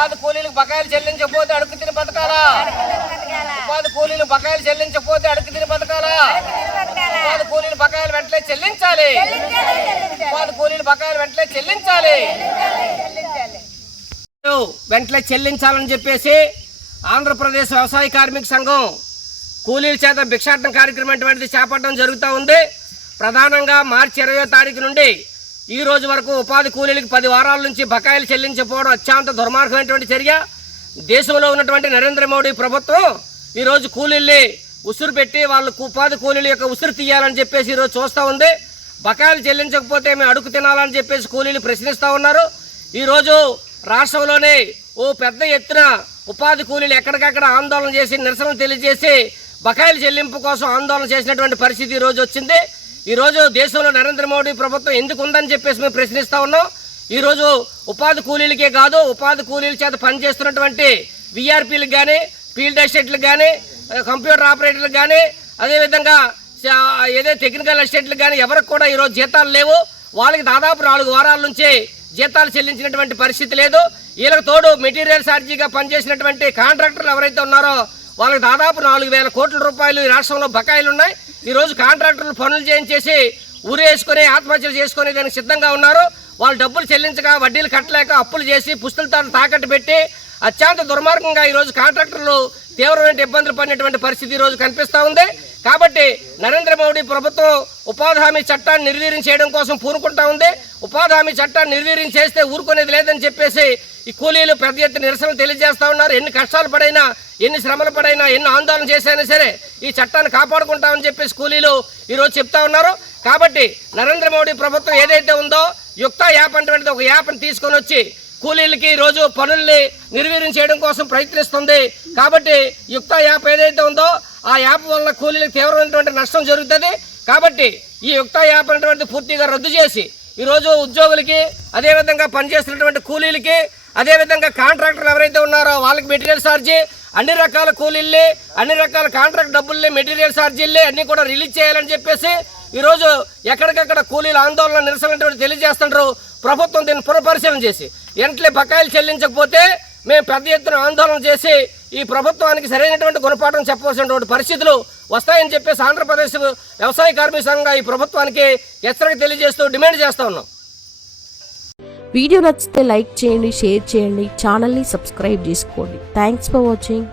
ఉపాధి కూలీలకు బకాయిలు చెల్లించకపోతే అడుగు తిని బతకాలా? ఉపాధి కూలీలు బకాయిలు చెల్లించకపోతే అడుగు తిని బతకాలా? ఉపాధి కూలీలు బకాయిలు వెంటనే చెల్లించాలి. ఉపాధి కూలీలు బకాయిలు వెంటనే చెల్లించాలి. వెంటనే చెల్లించాలని చెప్పేసి ఆంధ్రప్రదేశ్ వ్యవసాయ కార్మిక సంఘం కూలీల చేత భిక్షాటన కార్యక్రమం అటువంటిది చేపట్టడం జరుగుతూ ఉంది. ప్రధానంగా మార్చి 20వ తారీఖు నుండి ఈ రోజు వరకు ఉపాధి కూలీలకు 10 వారాల నుంచి బకాయిలు చెల్లించకపోవడం అత్యంత దుర్మార్గమైనటువంటి చర్య. దేశంలో ఉన్నటువంటి నరేంద్ర మోడీ ప్రభుత్వం ఈరోజు కూలీల్ని ఉసురు పెట్టి వాళ్ళకు ఉపాధి కూలీల యొక్క ఉసురు తీయాలని చెప్పేసి ఈరోజు చూస్తూ ఉంది. బకాయిలు చెల్లించకపోతే మేము అడుగు తినాలని చెప్పేసి కూలీలు ప్రశ్నిస్తూ ఉన్నారు. ఈరోజు రాష్ట్రంలోనే ఓ పెద్ద ఎత్తున ఉపాధి కూలీలు ఎక్కడికక్కడ ఆందోళన చేసి నిరసన తెలియజేసి బకాయిల చెల్లింపు కోసం ఆందోళన చేసినటువంటి పరిస్థితి ఈరోజు వచ్చింది. ఈరోజు దేశంలో నరేంద్ర మోడీ ప్రభుత్వం ఎందుకు ఉందని చెప్పేసి మేము ప్రశ్నిస్తూ ఉన్నాం. ఈరోజు ఉపాధి కూలీలకే కాదు, ఉపాధి కూలీల చేత పనిచేస్తున్నటువంటి విఆర్పీలకు కానీ, ఫీల్డ్ అసిస్టెంట్లకు కానీ, కంప్యూటర్ ఆపరేటర్లకు కానీ, అదేవిధంగా ఏదో టెక్నికల్ అసిస్టెంట్లకు కానీ ఎవరికి కూడా ఈరోజు జీతాలు లేవు. వాళ్ళకి దాదాపు 4 వారాల నుంచి జీతాలు చెల్లించినటువంటి పరిస్థితి లేదు. వీళ్ళకి తోడు మెటీరియల్ ఛార్జీగా పనిచేసినటువంటి కాంట్రాక్టర్లు ఎవరైతే ఉన్నారో వాళ్ళకి దాదాపు 4,000 కోట్ల రూపాయలు ఈ రాష్ట్రంలో బకాయిలు ఉన్నాయి. ఈరోజు కాంట్రాక్టర్లు పనులు చేయించేసి ఊరేసుకొని ఆత్మహత్యలు చేసుకునే దానికి సిద్ధంగా ఉన్నారు. వాళ్ళు డబ్బులు చెల్లించక, వడ్డీలు కట్టలేక అప్పులు చేసి పుస్తలతో తాకట్టు పెట్టి అత్యంత దుర్మార్గంగా ఈరోజు కాంట్రాక్టర్లు తీవ్రమైన ఇబ్బందులు పడినటువంటి పరిస్థితి ఈరోజు కనిపిస్తూ ఉంది. కాబట్టి నరేంద్ర మోడీ ప్రభుత్వం ఉపాధి హామీ చట్టాన్ని నిర్వీర్యం చేయడం కోసం పూనుకుంటా ఉంది. ఉపాధి హామీ చట్టాన్ని నిర్వీర్యం చేస్తే ఊరుకునేది లేదని చెప్పేసి ఈ కూలీలు పెద్ద ఎత్తున నిరసనలు తెలియజేస్తూ ఉన్నారు. ఎన్ని కష్టాలు పడైనా, ఎన్ని శ్రమలు పడైనా, ఎన్ని ఆందోళన చేసైనా సరే ఈ చట్టాన్ని కాపాడుకుంటామని చెప్పేసి కూలీలు ఈరోజు చెప్తా ఉన్నారు. కాబట్టి నరేంద్ర మోడీ ప్రభుత్వం ఏదైతే ఉందో యుక్త యాప్ అనేటువంటిది ఒక యాప్ని తీసుకొని వచ్చి కూలీలకి ఈరోజు పనుల్ని నిర్వీర్యం చేయడం కోసం ప్రయత్నిస్తుంది. కాబట్టి యుక్త యాప్ ఏదైతే ఉందో ఆ యాప్ వల్ల కూలీలకు తీవ్రమైనటువంటి నష్టం జరుగుతుంది. కాబట్టి ఈ యుక్త యాప్ అనేటువంటి పూర్తిగా రద్దు చేసి ఈరోజు ఉద్యోగులకి, అదేవిధంగా పనిచేస్తున్నటువంటి కూలీలకి, అదేవిధంగా కాంట్రాక్టర్లు ఎవరైతే ఉన్నారో వాళ్ళకి మెటీరియల్ ఛార్జీ, అన్ని రకాల కూలీల్ని, అన్ని రకాల కాంట్రాక్ట్ డబ్బుల్ని, మెటీరియల్ ఛార్జీల్ని అన్నీ కూడా రిలీజ్ చేయాలని చెప్పేసి ఈరోజు ఎక్కడికక్కడ కూలీల ఆందోళన నిరసన తెలియజేస్తుంటారు. ప్రభుత్వం దీన్ని పునఃపరిశీలన చేసి వెంటనే బకాయిలు చెల్లించకపోతే మేము పెద్ద ఎత్తున ఆందోళన చేసి ఈ ప్రభుత్వానికి సరైనటువంటి గుణపాఠం చెప్పవలసినటువంటి పరిస్థితులు వస్తాయని చెప్పేసి ఆంధ్రప్రదేశ్ వ్యవసాయ కార్మిక సంఘంగా ఈ ప్రభుత్వానికి హెచ్చరిక తెలియజేస్తూ డిమాండ్ చేస్తూ ఉన్నాం. వీడియో నచ్చితే లైక్ చేయండి, షేర్ చేయండి, ఛానల్ని సబ్స్క్రైబ్ చేసుకోండి. Thanks for watching.